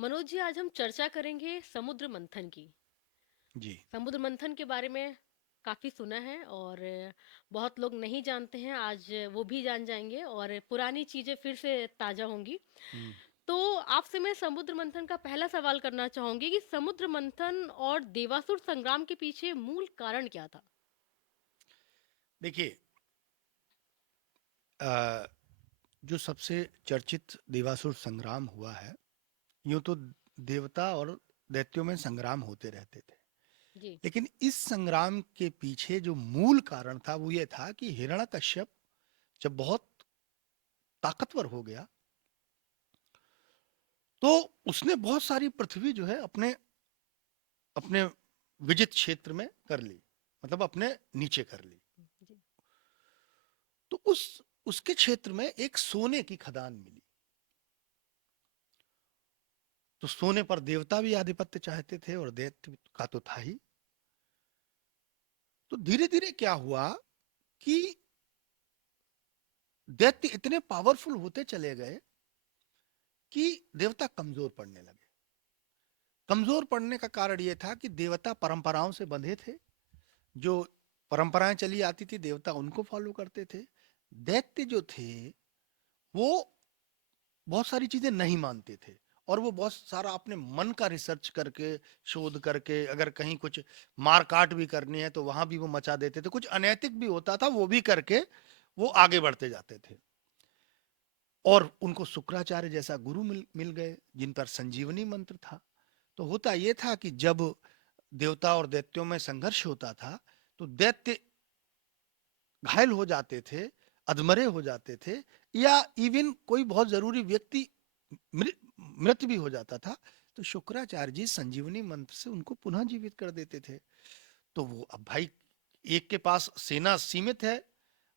मनोज जी, आज हम चर्चा करेंगे समुद्र मंथन की। जी। समुद्र मंथन के बारे में काफ़ी सुना है और बहुत लोग नहीं जानते हैं। आज वो भी जान जाएँगे और पुरानी चीज़ें फिर से ताज़ा होंगी। हुँ। तो आपसे मैं समुद्र मंथन का पहला सवाल करना चाहूँगी कि समुद्र मंथन और देवासुर संग्राम के पीछे मूल कारण क्या था? देखिए, अ, जो सबसे चर्चित देवासुर संग्राम हुआ है, यूँ तो देवता और दैत्यों में संग्राम होते रहते थे। जी, लेकिन इस संग्राम के पीछे जो मूल कारण था वो ये था कि हिरण्यकश्यप जब बहुत ताकतवर हो गया, तो उसने बहुत सारी पृथ्वी जो है अपने अपने विजित क्षेत्र में कर ली। मतलब अपने नीचे कर ली। जी। तो उसके क्षेत्र में एक सोने की खदान मिली। तो सोने पर देवता भी आधिपत्य चाहते थे और दैत्य का तो था ही। तो धीरे धीरे क्या हुआ कि दैत्य इतने पावरफुल होते चले गए कि देवता कमजोर पड़ने लगे। कमजोर पड़ने का कारण यह था कि देवता परंपराओं से बंधे थे। जो परंपराएं चली आती थी देवता उनको फॉलो करते थे। दैत्य जो थे वो बहुत सारी चीजें नहीं मानते थे। और वो बहुत सारा अपने मन का रिसर्च करके, शोध करके, अगर कहीं कुछ मार काट भी करनी है तो वहां भी वो मचा देते थे। कुछ अनैतिक भी होता था वो भी करके वो आगे बढ़ते जाते थे। और उनको शुक्राचार्य जैसा गुरु मिल गए जिन पर संजीवनी मंत्र था। तो होता यह था कि जब देवता और दैत्यों में संघर्ष होता था तो दैत्य घायल हो जाते थे, अधमरे हो जाते थे, या इवन कोई बहुत जरूरी व्यक्ति मृत मृत भी हो जाता था। तो शुक्राचार्य जी संजीवनी मंत्र से उनको पुनः जीवित कर देते थे। तो वो अब भाई, एक के पास सेना सीमित है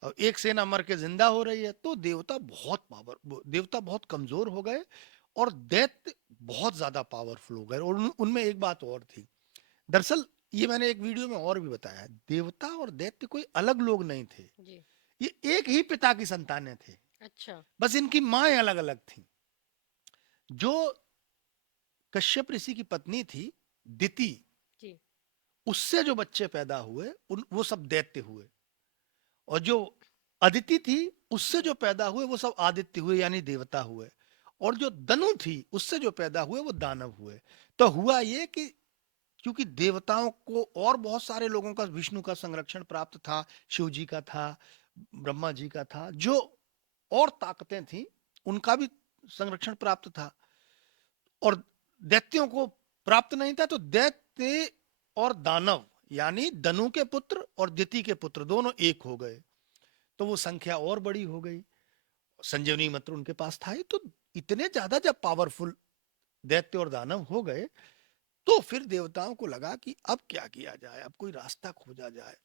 और एक सेना मर के जिंदा हो रही है, तो देवता बहुत कमजोर हो गए और दैत्य बहुत ज्यादा पावरफुल हो गए। और उनमें एक बात और थी। दरअसल ये मैंने एक वीडियो में और भी बताया, देवता और दैत्य कोई अलग लोग नहीं थे। जी। ये एक ही पिता की संतानें थे। अच्छा। बस इनकी माएं अलग अलग थी। जो कश्यप ऋषि की पत्नी थी, दिति, जी। उससे जो बच्चे पैदा हुए उन वो सब दैत्य हुए। और जो अदिति थी, उससे जो पैदा हुए वो सब आदित्य हुए, यानी देवता हुए। और जो दनु थी, उससे जो पैदा हुए वो दानव हुए। तो हुआ ये कि क्योंकि देवताओं को और बहुत सारे लोगों का, विष्णु का संरक्षण प्राप्त था, शिव जी का था, ब्रह्मा जी का था, जो और ताकतें थी उनका भी संरक्षण प्राप्त था। और दैत्यों को प्राप्त नहीं था। तो दैत्य और दानव, यानी दनु के पुत्र और दिति के पुत्र, दोनों एक हो गए। तो वो संख्या और बड़ी हो गई। संजीवनी मंत्र उनके पास था ही। तो इतने ज्यादा जब पावरफुल दैत्य और दानव हो गए, तो फिर देवताओं को लगा कि अब क्या किया जाए, अब कोई रास्ता खोजा जाए।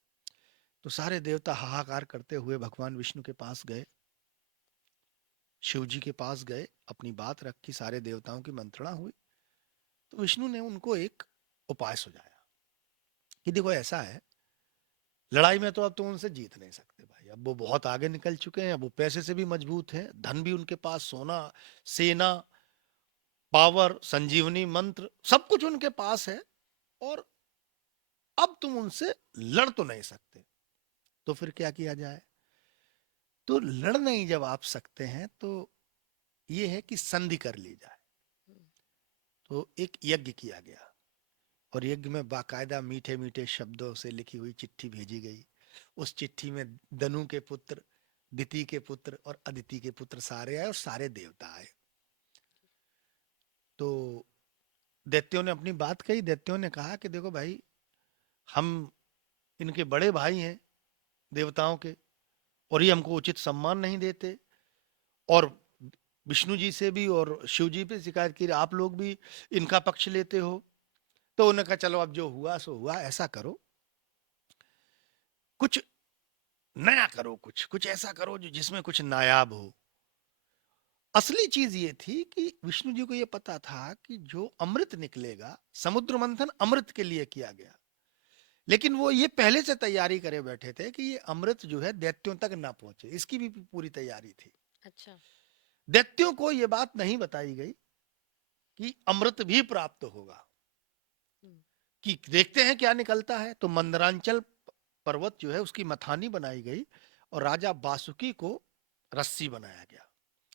तो सारे देवता हाहाकार करते हुए भगवान विष्णु के पास गए, शिव जी के पास गए, अपनी बात रखी, सारे देवताओं की मंत्रणा हुई। तो विष्णु ने उनको एक उपाय सुझाया कि देखो ऐसा है, लड़ाई में तो अब तुम उनसे जीत नहीं सकते भाई। अब वो बहुत आगे निकल चुके हैं, अब वो पैसे से भी मजबूत हैं, धन भी उनके पास, सोना, सेना, पावर, संजीवनी मंत्र, सब कुछ उनके पास है। और अब तुम उनसे लड़ तो नहीं सकते। तो फिर क्या किया जाए? तो लड़ नहीं जब आप सकते हैं तो ये है कि संधि कर ली जाए। हुँ। तो एक यज्ञ किया गया और यज्ञ में बाकायदा मीठे मीठे शब्दों से लिखी हुई चिट्ठी भेजी गई। उस चिट्ठी में दनु के पुत्र, दिति के पुत्र और अदिति के पुत्र सारे आए और सारे देवता आए। तो दैत्यों ने अपनी बात कही। दैत्यों ने कहा कि देखो भाई, हम इनके बड़े भाई हैं देवताओं के, और ये हमको उचित सम्मान नहीं देते। और विष्णु जी से भी और शिव जी पे शिकायत की, आप लोग भी इनका पक्ष लेते हो। तो उन्होंने कहा चलो अब जो हुआ सो हुआ, ऐसा करो, कुछ नया करो, कुछ कुछ ऐसा करो जो जिसमें कुछ नायाब हो। असली चीज ये थी कि विष्णु जी को ये पता था कि जो अमृत निकलेगा, समुद्र मंथन अमृत के लिए किया गया। लेकिन वो ये पहले से तैयारी करे बैठे थे कि ये अमृत जो है दैत्यों तक ना पहुंचे, इसकी भी पूरी तैयारी थी। अच्छा। दैत्यों को ये बात नहीं बताई गई कि अमृत भी प्राप्त होगा। हम्म, कि देखते हैं क्या निकलता है। तो मंदरांचल पर्वत जो है उसकी मथानी बनाई गई और राजा वासुकी को रस्सी बनाया गया।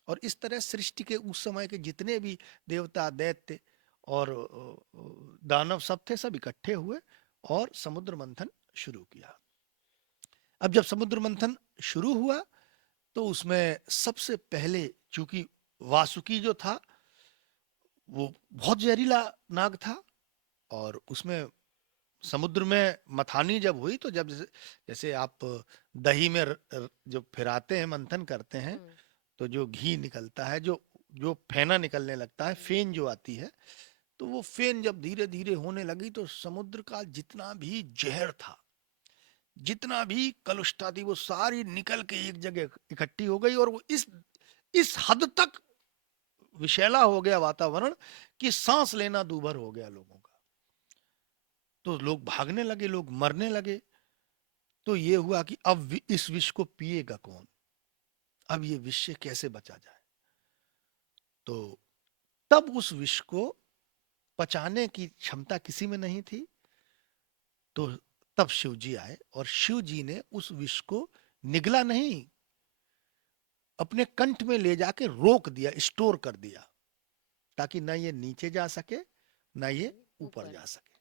और इस तरह सृष्टि के उस समय के जितने भी देवता, दैत्य और दानव सब थे, सब इकट्ठे हुए और समुद्र मंथन शुरू किया। अब जब समुद्र मंथन शुरू हुआ तो उसमें सबसे पहले, चूंकि वासुकी जो था वो बहुत जहरीला नाग था, और उसमें समुद्र में मथानी जब हुई तो जब जैसे जैसे आप दही में जो फिराते हैं, मंथन करते हैं, हम्म, तो जो घी निकलता है, जो जो फेना निकलने लगता है, जी, फेन जो आती है, तो वो फेन जब धीरे धीरे होने लगी तो समुद्र का जितना भी जहर था, जितना भी कलुषता थी, वो सारी निकल के एक जगह इकट्ठी हो गई। और वो इस हद तक विषैला हो गया वातावरण कि सांस लेना दूभर हो गया लोगों का। तो लोग भागने लगे, लोग मरने लगे। तो ये हुआ कि अब इस विष को पिएगा कौन, अब ये विष से कैसे बचा जाए। तो तब उस विष को पचाने की क्षमता किसी में नहीं थी। तो तब शिव जी आए और शिव जी ने उस विष को निगला नहीं, अपने कंठ में ले जाके रोक दिया, स्टोर कर दिया, ताकि ना ये नीचे जा सके, ना ना ये ही ऊपर ऊपर। जा सके।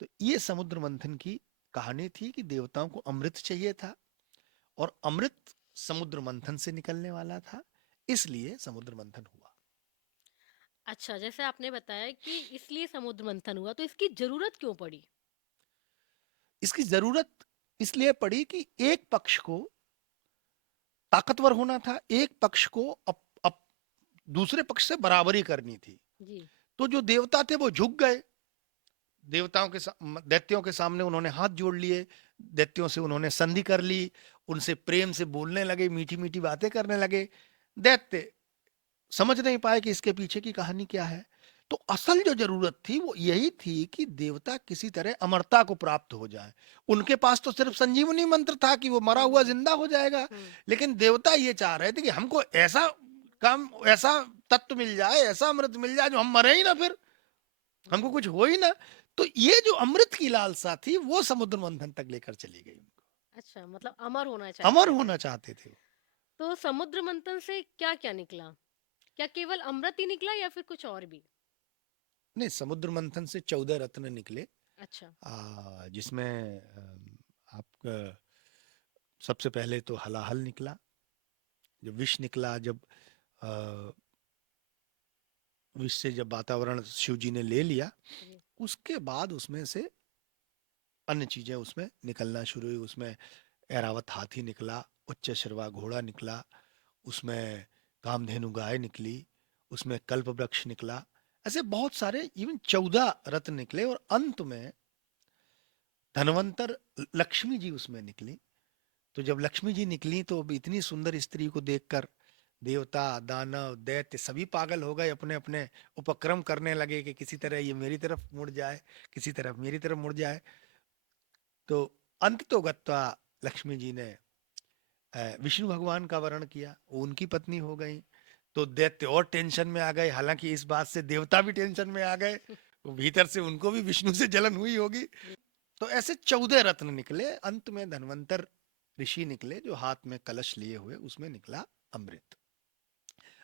तो ये समुद्र मंथन की कहानी थी कि देवताओं को अमृत चाहिए था, और अमृत समुद्र मंथन से निकलने वाला था, इसलिए समुद्र मंथन हुआ। अच्छा, जैसे आपने बताया कि इसलिए समुद्र मंथन हुआ, तो इसकी जरूरत क्यों पड़ी? इसकी जरूरत इसलिए पड़ी कि एक पक्ष को ताकतवर होना था, एक पक्ष को दूसरे पक्ष से बराबरी करनी थी। जी। तो जो देवता थे वो झुक गए, दैत्यों के सामने उन्होंने हाथ जोड़ लिए, दैत्यों से उन्होंने संधि कर ली, उनसे प्रेम से बोलने लगे, मीठी मीठी बातें करने लगे। दैत्य समझ नहीं पाए कि इसके पीछे की कहानी क्या है। तो असल जो जरूरत थी वो यही थी कि देवता किसी तरह अमरता को प्राप्त हो जाए। उनके पास तो सिर्फ संजीवनी मंत्र था कि वो मरा हुआ हम्म, जिंदा हो जाएगा, हम्म, लेकिन देवता ये चाह रहे थे कि हमको ऐसा काम, ऐसा तत्व मिल जाए, ऐसा अमृत मिल जाए जो हम मरे ही ना, फिर हमको जी। कुछ हो ही ना। तो ये जो अमृत की लालसा थी वो समुद्र मंथन तक लेकर चली गई उनको। अच्छा, मतलब अमर होना अमर चाहते थे। होना चाहते थे वो। तो समुद्र मंथन से क्या क्या निकला? क्या केवल अमृत ही निकला या फिर कुछ और भी? नहीं, समुद्र मंथन से 14 रत्न निकले, अच्छा। जिसमें आपका सबसे पहले तो हलाहल निकला, जब विष निकला, जब अ, विष से जब वातावरण शिव जी ने ले लिया, जी। उसके बाद उसमें से अन्य चीजें उसमें निकलना शुरू हुई। उसमें ऐरावत हाथी निकला, उच्च श्रवा घोड़ा निकला, उसमें कामधेनु गाय निकली, उसमें कल्प वृक्ष निकला। ऐसे बहुत सारे, इवन 14 रत्न निकले, और अंत में धनवंतर लक्ष्मी जी उसमें निकली। तो जब लक्ष्मी जी निकली तो अब इतनी सुंदर स्त्री को देखकर देवता, दानव, दैत्य सभी पागल हो गए, अपने अपने उपक्रम करने लगे कि किसी तरह ये मेरी तरफ मुड़ जाए, किसी तरफ मेरी तरफ मुड़ जाए। तो अंत तो गत्वा लक्ष्मी जी ने विष्णु भगवान का वर्ण किया, वो उनकी पत्नी हो गई। तो दैत्य और टेंशन में आ गए, हालांकि इस बात से देवता भी टेंशन में आ गए, वो भीतर से उनको भी विष्णु से जलन हुई होगी। जी। तो ऐसे 14 रत्न निकले, अंत में धनवंतर ऋषि निकले, जो हाथ में कलश लिए हुए, उसमें निकला अमृत।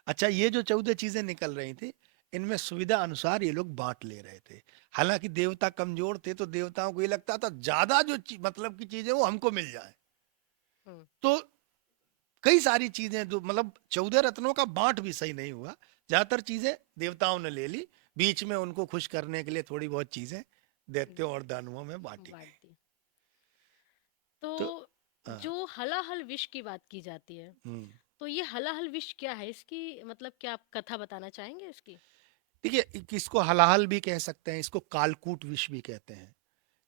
अच्छा, ये जो 14 चीजें निकल रही थी, इनमें सुविधा अनुसार ये लोग बांट ले रहे थे। हालांकि देवता कमजोर थे, तो देवताओं को ये लगता था ज्यादा जो मतलब की चीजें वो हमको मिल जाए। हम्म। तो कई सारी चीजें जो मतलब 14 रत्नों का बांट भी सही नहीं हुआ, ज्यादातर चीजें देवताओं ने ले ली, बीच में उनको खुश करने के लिए थोड़ी बहुत चीजें दैत्यों और दानवों में बांटी बांट गई। दी। तो तो हाँ, जो हलाहल विष की बात की जाती है, हम्म। तो ये हलाहल विष क्या है? इसकी मतलब क्या आप कथा बताना चाहेंगे इसकी? देखिए, इसको हलाहल भी कह सकते हैं, इसको कालकूट विष भी कहते हैं।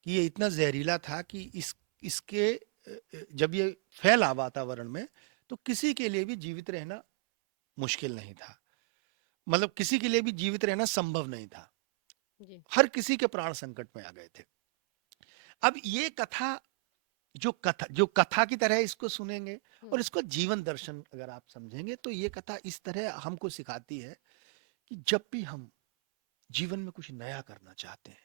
कि ये इतना जहरीला था कि इसके जब ये फैला वातावरण में, तो किसी के लिए भी जीवित रहना मुश्किल नहीं था, मतलब किसी के लिए भी जीवित रहना संभव नहीं था। जी। हर किसी के प्राण संकट में आ गए थे। अब ये कथा, जो कथा की तरह इसको सुनेंगे, और हम्म। इसको जीवन दर्शन अगर आप समझेंगे, तो ये कथा इस तरह हमको सिखाती है कि जब भी हम जीवन में कुछ नया करना चाहते हैं,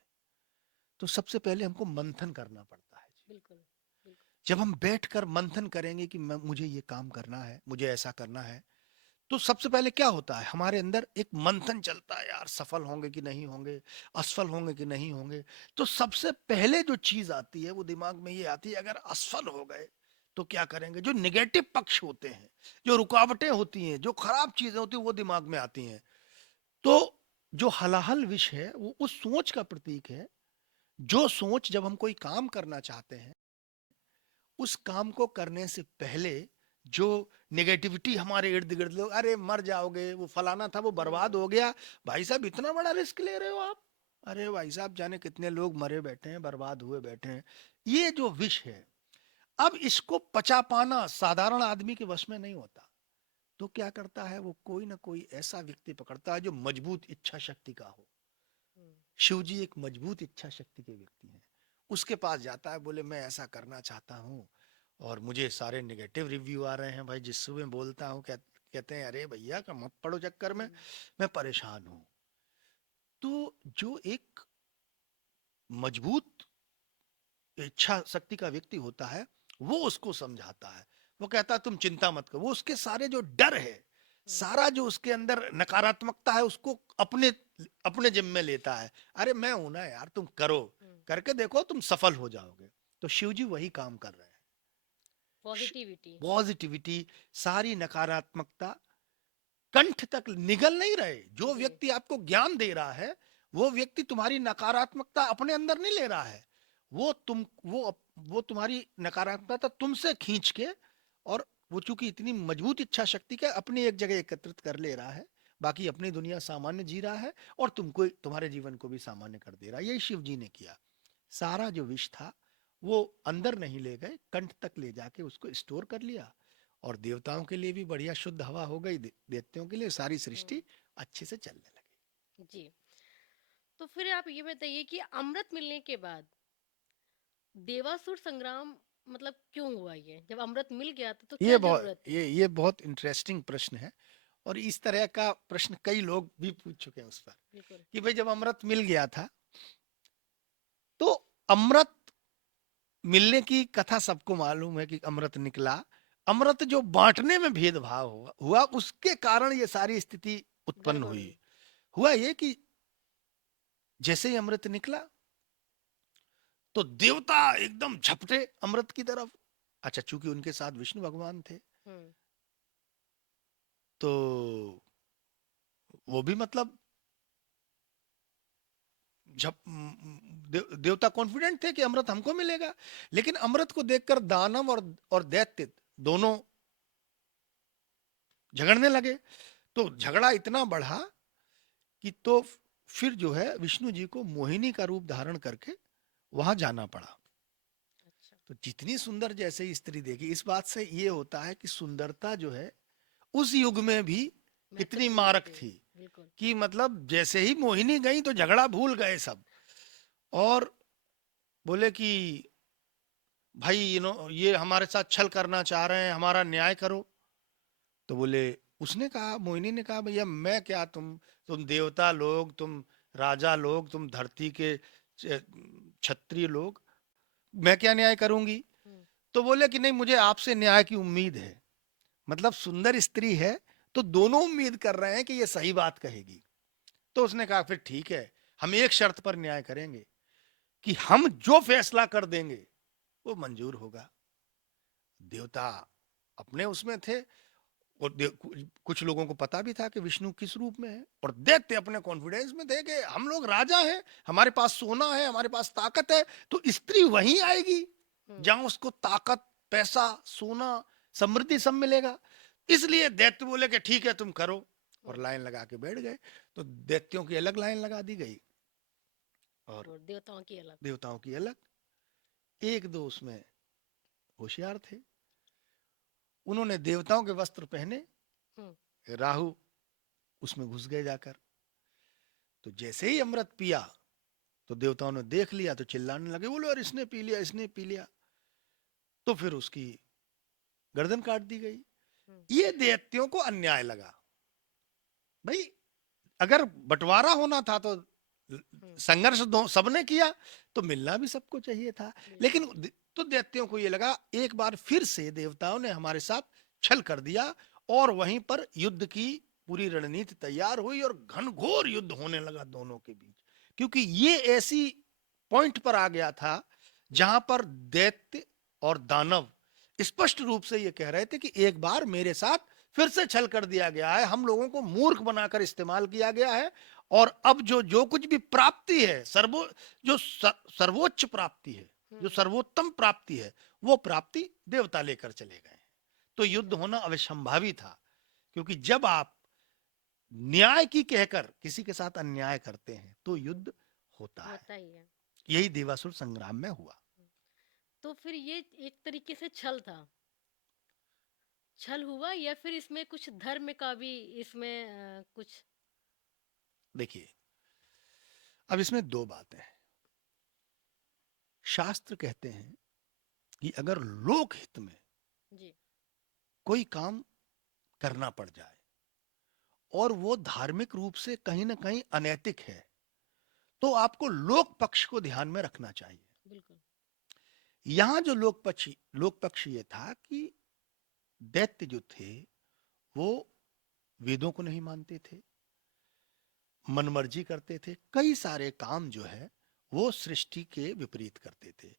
तो सबसे पहले हमको मंथन करना पड़ता है। बिल्कुल, बिल्कुल। जब हम बैठकर मंथन करेंगे कि मुझे ये काम करना है, मुझे ऐसा करना है, तो सबसे पहले क्या होता है, हमारे अंदर एक मंथन चलता है, यार सफल होंगे कि नहीं होंगे, असफल होंगे कि नहीं होंगे। तो सबसे पहले जो चीज आती है वो दिमाग में ये आती है, अगर असफल हो गए तो क्या करेंगे। जो निगेटिव पक्ष होते हैं, जो रुकावटें होती हैं, जो खराब चीजें होती हैं, वो दिमाग में आती हैं। तो जो हलाहल विष है वो उस सोच का प्रतीक है। जो सोच, जब हम कोई काम करना चाहते हैं, उस काम को करने से पहले जो नेगेटिविटी हमारे इर्द गिर्द, लोग अरे मर जाओगे, वो फलाना था वो बर्बाद हुँ, हो गया, भाई साहब इतना बड़ा रिस्क ले रहे हो आप, अरे भाई साहब जाने कितने लोग मरे बैठे हैं, बर्बाद हुए बैठे हैं। ये जो विष है, अब इसको पचा पाना साधारण आदमी के वश में नहीं होता। तो क्या करता है वो, कोई ना कोई ऐसा व्यक्ति पकड़ता है जो मजबूत इच्छा शक्ति का हो। हुँ, शिव जी एक मजबूत इच्छा शक्ति के व्यक्ति हैं। उसके पास जाता है, बोले मैं ऐसा करना चाहता हूँ और मुझे सारे नेगेटिव रिव्यू आ रहे हैं भाई, जिससे मैं बोलता हूँ कहते हैं अरे भैया का मत पड़ो चक्कर में, हुँ, मैं परेशान हूँ। तो जो एक मजबूत इच्छा शक्ति का व्यक्ति होता है, वो उसको समझाता है। वो कहता है तुम चिंता मत करो। वो उसके सारे जो डर है, हुँ, सारा जो उसके अंदर नकारात्मकता है, उसको अपने अपने जिम्मे लेता है। अरे मैं हूं ना यार, तुम करो, हुँ। करके देखो तुम सफल हो जाओगे। तो शिव जी वही काम कर रहे हैं। पॉज़िटिविटी। पॉजिटिविटी, सारी नकारात्मकता कंठ तक निगल नहीं रहे। जो जी। व्यक्ति आपको ज्ञान दे रहा है, वो व्यक्ति तुम्हारी नकारात्मकता अपने अंदर नहीं ले रहा है। वो तुम वो तुम्हारी नकारात्मकता तुमसे खींच के, और वो चूंकि इतनी मजबूत इच्छा शक्ति का अपनी एक जगह एकत्रित कर ले रहा है, बाकी अपनी दुनिया सामान्य जी रहा है, और तुमको, तुम्हारे जीवन को भी सामान्य कर दे रहा है। यही शिव जी ने किया। सारा जो विष था वो अंदर नहीं ले गए, कंठ तक ले जाके उसको स्टोर कर लिया। और देवताओं के लिए भी बढ़िया शुद्ध हवा हो गई, देवताओं के लिए सारी हुँ, सृष्टि अच्छे से चलने लगी। जी। तो फिर आप ये बताइए कि अमृत मिलने के बाद देवासुर संग्राम मतलब क्यों हुआ ये? जब अमृत मिल गया था तो क्या ज़रूरत थी? ये बहुत इंटरेस्टिंग प्रश्न है। और इस तरह का प्रश्न कई लोग भी पूछ चुके हैं उस पर, बिल्कुल। कि भाई जब अमृत मिल गया था, तो अमृत मिलने की कथा सबको मालूम है कि अमृत निकला। अमृत जो बांटने में भेदभाव हुआ, उसके कारण ये सारी स्थिति उत्पन्न गड़बड़ हुई। हुई। हुआ ये कि जैसे ही अमृत निकला, तो देवता एकदम झपटे अमृत की तरफ। अच्छा, चूंकि उनके साथ विष्णु भगवान थे, हुँ, तो वो भी मतलब देवता कॉन्फिडेंट थे कि अमृत हमको मिलेगा। लेकिन अमृत को देखकर दानव और दैत्य दोनों झगड़ने लगे। तो झगड़ा इतना बढ़ा कि तो फिर जो है विष्णु जी को मोहिनी का रूप धारण करके वहां जाना पड़ा। अच्छा। तो जितनी सुंदर जैसे ही स्त्री देखी, इस बात से ये होता है कि सुंदरता जो है उस युग में भी कितनी महत्वपूर्ण मारक थी। थी। बिल्कुल। कि मतलब जैसे ही मोहिनी गई तो झगड़ा भूल गए सब। और बोले कि भाई ये हमारे साथ छल करना चाह रहे हैं, हमारा न्याय करो। तो बोले, उसने कहा, मोहिनी ने कहा, भैया मैं क्या, तुम देवता लोग, तुम राजा लोग, तुम धरती के क्षत्रिय लोग, मैं क्या न्याय करूंगी। हुँ, तो बोले कि नहीं, मुझे आपसे न्याय की उम्मीद है। मतलब सुंदर स्त्री है, तो दोनों उम्मीद कर रहे हैं कि ये सही बात कहेगी। तो उसने कहा फिर ठीक है, हम एक शर्त पर न्याय करेंगे, कि हम जो फैसला कर देंगे वो मंजूर होगा। देवता अपने उसमें थे, और कुछ लोगों को पता भी था कि विष्णु किस रूप में है, और दैत्य अपने कॉन्फिडेंस में थे कि हम लोग राजा हैं, हमारे पास सोना है, हमारे पास ताकत है, तो स्त्री वहीं आएगी हुँ, जहां उसको ताकत, पैसा, सोना, समृद्धि सब मिलेगा। इसलिए दैत्य बोले कि ठीक है तुम करो, और हुँ। लाइन लगा के बैठ गए। तो दैत्यों की अलग लाइन लगा दी गई, और और देवताओं की अलग। देवताओं की अलग। एक दो उसमें होशियार थे, उन्होंने देवताओं के वस्त्र पहने, हुँ, राहु उसमें घुस गए जाकर। तो जैसे ही अमृत पिया, तो देवताओं ने देख लिया तो चिल्लाने लगे, बोले और इसने पी लिया, इसने पी लिया। तो फिर उसकी गर्दन काट दी गई। हुँ, ये दैत्यों को अन्याय लगा। भाई अगर बंटवारा होना था तो हुँ, संघर्ष दो सबने किया, तो मिलना भी सबको चाहिए था। लेकिन बिल्कुल। तो दैत्यों को ये लगा एक बार फिर से देवताओं ने हमारे साथ छल कर दिया, और वहीं पर युद्ध की पूरी रणनीति तैयार हुई और घनघोर युद्ध होने लगा दोनों के बीच। क्योंकि ये ऐसी पॉइंट पर आ गया था हुँ, जहां पर दैत्य और दानव स्पष्ट रूप से ये कह रहे थे कि एक बार मेरे साथ फिर से छल कर दिया गया है, हम लोगों को मूर्ख बनाकर इस्तेमाल किया गया है, और अब जो जो कुछ भी प्राप्ति है, सर्वोच्च प्राप्ति है, जो हुँ, सर्वोत्तम प्राप्ति है, वो प्राप्ति देवता लेकर चले गए हैं। तो युद्ध अच्छा, होना अवश्यंभावी था, क्योंकि जब आप न्याय की कहकर किसी के साथ अन्याय करते हैं तो हुँ, युद्ध होता है। होता ही है। यही देवासुर संग्राम में हुआ। तो फिर ये एक तरीके से छल था। छल हुआ या फिर इसमें कुछ धर्म का भी इसमें कुछ देखिए, अब इसमें दो बातें हैं। शास्त्र कहते हैं कि अगर लोक हित में जी, कोई काम करना पड़ जाए और वो धार्मिक रूप से कहीं ना कहीं अनैतिक है, तो आपको लोक पक्ष को ध्यान में रखना चाहिए। बिल्कुल। यहां जो लोक पक्ष ये था कि दैत्य जो थे वो वेदों को नहीं मानते थे, मनमर्जी करते थे, कई सारे काम जो है वो सृष्टि के विपरीत करते थे।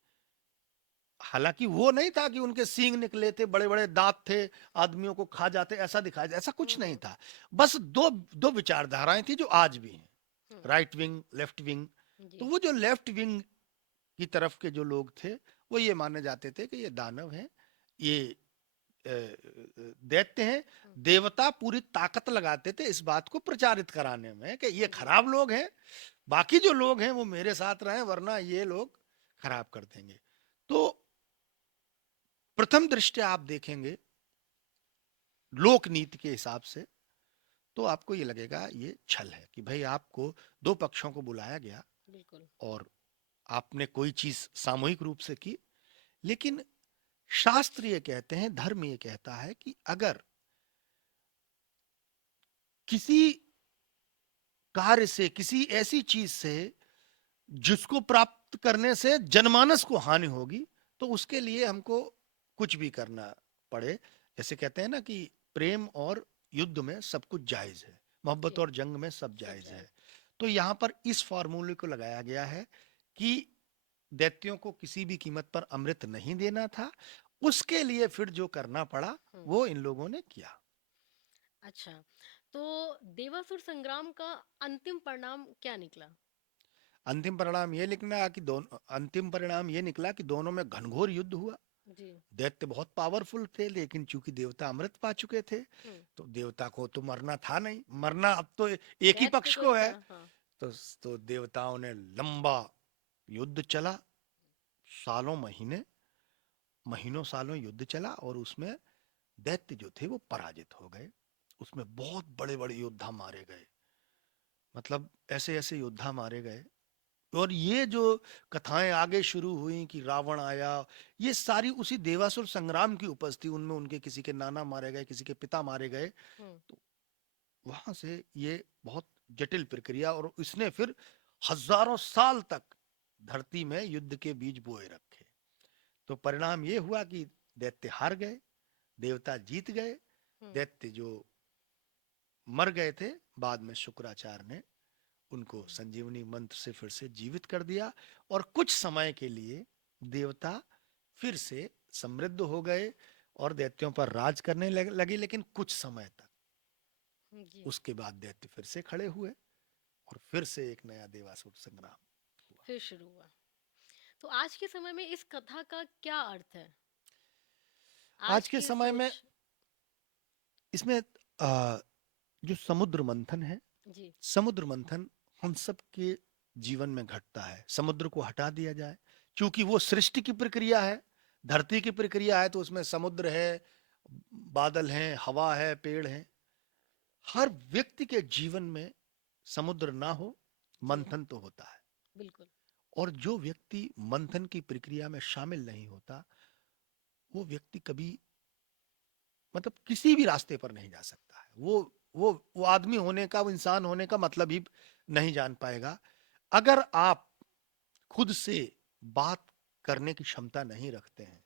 हालांकि वो नहीं था कि उनके सींग निकले थे, बड़े बड़े दांत थे, आदमियों को खा जाते, ऐसा दिखाया ऐसा हुँ, कुछ नहीं हुँ, था। बस दो दो विचारधाराएं थी जो आज भी हैं, हुँ, राइट विंग, लेफ्ट विंग। तो जी, वो जो लेफ्ट विंग की तरफ के जो लोग थे, वो ये माने जाते थे कि ये दानव हैं, ये दैत्य हैं। हुँ, देवता पूरी ताकत लगाते थे इस बात को प्रचारित कराने में कि ये जी, खराब लोग हैं, बाकी जो लोग हैं वो मेरे साथ रहें, वरना ये लोग खराब कर देंगे। तो प्रथम दृष्टया आप देखेंगे लोक नीति के हिसाब से, तो आपको ये लगेगा ये छल है कि भाई आपको दो पक्षों को बुलाया गया बिल्कुल। और आपने कोई चीज सामूहिक रूप से की। लेकिन शास्त्र ये कहते हैं, धर्म ये कहता है कि अगर किसी कार्य से, किसी ऐसी चीज से जिसको प्राप्त करने से जनमानस को हानि होगी, तो उसके लिए हमको कुछ भी करना पड़े। जैसे कहते हैं ना कि प्रेम और युद्ध में सब कुछ जायज है, मोहब्बत जी, और जंग में सब सब जायज है। जायज़। तो यहाँ पर इस फॉर्मूले को लगाया गया है कि दैत्यों को किसी भी कीमत पर अमृत नहीं देना था। उसके लिए फिर जो करना पड़ा हुँ, वो इन लोगों ने किया। अच्छा, तो देवासुर संग्राम का अंतिम परिणाम क्या निकला? अंतिम परिणाम ये निकला कि दोनों में घनघोर युद्ध हुआ। जी, दैत्य बहुत पावरफुल थे, लेकिन चूंकि देवता अमृत पा चुके थे, हुँ, तो देवता को तो मरना था नहीं, मरना अब तो एक ही दैत्य पक्ष को को ही है। था, हाँ, तो देवताओं ने लंबा युद्ध चला, सालों महीने, महीनों सालों युद्ध चला, और उसमें दैत्य जो थे वो पराजित हो गए। उसमें बहुत बड़े बड़े योद्धा मारे गए, मतलब ऐसे ऐसे योद्धा मारे गए। और ये जो कथाएं आगे शुरू हुई कि रावण आया, ये सारी उसी देवासुर संग्राम की उपज थी। उनमें उनके किसी के नाना मारे गए, किसी के पिता मारे गए। हुँ, तो वहां से ये बहुत जटिल प्रक्रिया, और इसने फिर हजारों साल तक धरती में युद्ध के बीज बोए रखे। तो परिणाम ये हुआ कि दैत्य हार गए, देवता जीत गए। हुँ, दैत्य जो मर गए थे, बाद में शुक्राचार्य ने उनको हुँ, संजीवनी मंत्र से फिर से जीवित कर दिया, और कुछ समय के लिए देवता फिर से समृद्ध हो गए और दैत्यों पर राज करने लगे। लेकिन कुछ समय तक, जी, उसके बाद दैत्य फिर से खड़े हुए और फिर से एक नया देवासुर संग्राम हुआ। फिर शुरू हुआ। तो आज के समय में इस कथा का क्या अर्थ है? आज आज के की समय में सोच इसमें जो समुद्र मंथन है, जी, समुद्र मंथन हम सब के जीवन में घटता है। समुद्र को हटा दिया जाए, क्योंकि वो सृष्टि की प्रक्रिया है, धरती की प्रक्रिया है, तो उसमें समुद्र है, बादल हैं, हवा है, पेड़ हैं। हर व्यक्ति के जीवन में समुद्र ना हो, जी, मंथन तो होता है। बिल्कुल, और जो व्यक्ति मंथन की प्रक्रिया में शामिल नहीं होता, वो व्यक्ति कभी, मतलब किसी भी रास्ते पर नहीं जा सकता है। वो आदमी होने का, वो इंसान होने का मतलब ही नहीं जान पाएगा। अगर आप खुद से बात करने की क्षमता नहीं रखते हैं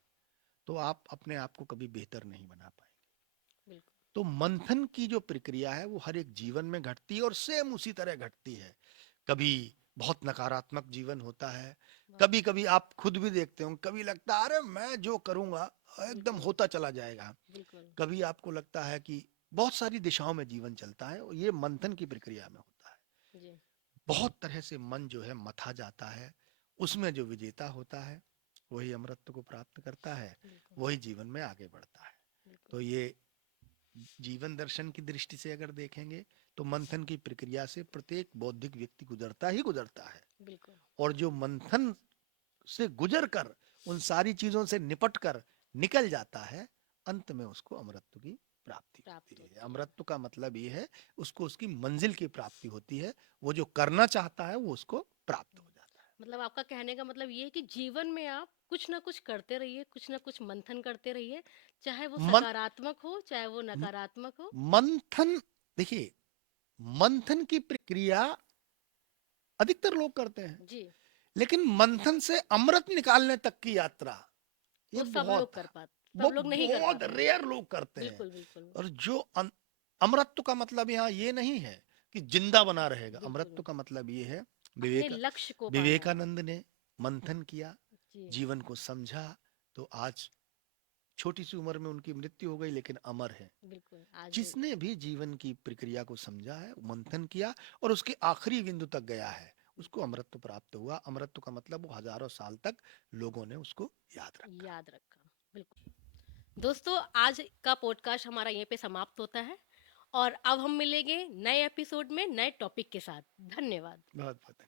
तो आप अपने आप को कभी बेहतर नहीं बना पाएंगे। बिल्कुल। तो मंथन की जो प्रक्रिया है वो हर एक जीवन में घटती है और सेम उसी तरह घटती है। कभी बहुत नकारात्मक जीवन होता है, बहुत। कभी कभी आप खुद भी देखते हो, कभी लगता है अरे मैं जो करूंगा एकदम बिल्कुल। होता चला जाएगा। बिल्कुल। कभी आपको लगता है कि बहुत सारी दिशाओं में जीवन चलता है और ये मंथन की प्रक्रिया में होता है। जी। बहुत तरह से मन जो है मथा जाता है, उसमें जो विजेता होता है वही अमरत्व को प्राप्त करता है, बिल्कुल। वही जीवन में आगे बढ़ता है। बिल्कुल। तो ये जीवन दर्शन की दृष्टि से अगर देखेंगे तो मंथन की प्रक्रिया से प्रत्येक बौद्धिक व्यक्ति गुजरता ही गुजरता है। बिल्कुल। और जो मंथन से गुजर कर उन सारी चीजों से निपट कर निकल जाता है, अंत में उसको अमरत्व की प्राप्ति प्राप्त होती है। होती है। अमरत्व का मतलब ये है उसको उसकी मंजिल की प्राप्ति होती है, वो जो करना चाहता है वो उसको प्राप्त हो जाता है। मतलब आपका कहने का मतलब ये है कि जीवन में आप कुछ ना कुछ करते रहिए, कुछ ना कुछ मंथन करते रहिए, चाहे वो मन सकारात्मक हो, चाहे वो नकारात्मक हो। मंथन, देखिए, मंथन की प्रक्रिया अधिकतर लोग करते हैं, जी। लेकिन मंथन से अमृत निकालने तक की यात्रा ये वो सब बहुत लोग कर पाते, वो सब लोग नहीं कर बहुत पाते हैं। रेयर लोग करते हैं। बिल्कुल। बिल्कुल। और जो अमरत्व का मतलब यहाँ ये नहीं है कि जिंदा बना रहेगा। बिल्कुल। अमरत्व का मतलब ये है, अपने विवेक लक्ष्य को पाना। विवेकानंद ने मंथन किया, जी। जीवन को समझा, तो आज छोटी सी उम्र में उनकी मृत्यु हो गई लेकिन अमर है। बिल्कुल। आज भी। जिसने भी जीवन की प्रक्रिया को समझा है, मंथन किया और उसके आखिरी बिंदु तक गया है, उसको अमृतत्व प्राप्त हुआ। अमृतत्व का मतलब वो हजारों साल तक लोगों ने उसको याद रखा। याद रखा। बिल्कुल। दोस्तों, आज का पॉडकास्ट हमारा यहीं पे समाप्त होता है और अब हम मिलेंगे नए एपिसोड में नए टॉपिक के साथ। धन्यवाद। बहुत बहुत धन्यवाद।